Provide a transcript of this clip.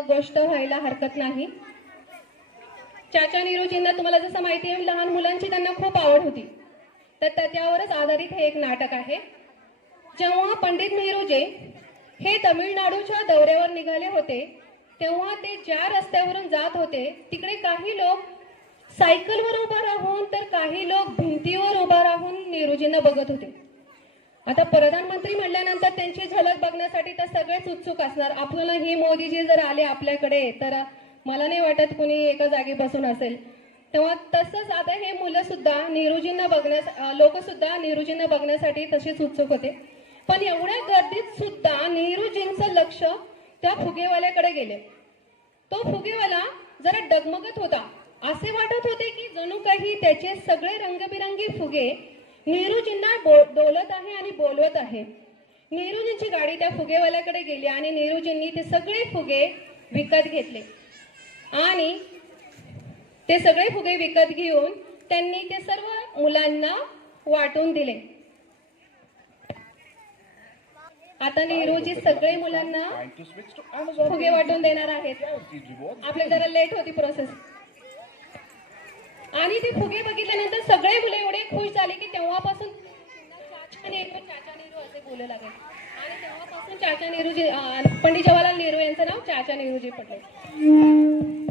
गोष्ट व्हायला हरकत नाही। चाचा नेहरूजींना तुम्हाला जसं माहिती आहे लहान मुलांची त्यांना खूप आवड होती, तर त्याच्यावरच आधारित हे एक नाटक आहे। जेव्हा पंडित नेहरूजी हे तामिळनाडूच्या दौऱ्यावर निघाले होते तेव्हा ते ज्या रस्त्यावरून जात होते तिकडे काही लोक सायकलवर उभा राहून तर काही लोक भिंतीवर उभा राहून नेहरूजींना बघत होते। आता प्रधानमंत्री म्हटल्यानंतर त्यांची झलक बघण्यासाठी तर सगळेच उत्सुक असणार। आपल्यालाही मोदीजी जर आले आपल्याकडे तर मला नाही वाटत कुणी एका जागी बसून असेल। तेव्हा तसंच आता हे मुलं सुद्धा नेहरूजींना लोक सुद्धा नेहरूजींना बघण्यासाठी तसेच उत्सुक होते। पण एवढ्या गर्दीत सुद्धा नेहरूजींचं लक्ष त्या फुगेवाल्याकडे गेले। तो फुगेवाला जरा डगमगत होता, असे वाटत होते की जणू काही त्याचे सगळे रंगबिरंगी फुगे नेहरूजींना डोलत आहे आणि बोलवत आहे। नेहरूजींची गाडी त्या फुगेवाल्याकडे गेली आणि नेहरूजींनी ते सगळे फुगे विकत घेतले आणि ते सगळे फुगे विकत घेऊन त्यांनी ते सर्व मुलांना वाटून दिले। आता नेहरूजी सगळे मुलांना फुगे वाटून देणार आहेत। आपल्या जरा लेट होती प्रोसेस आणि ते फुगे बघितल्यानंतर सगळे मुले एवढे खुश झाले की तेव्हापासून चाचा नेहरू असे बोलू लागले आणि तेव्हापासून चाचा नेहरूजी पंडित जवाहरलाल नेहरू यांचं नाव चाचा नेहरूजी पडले।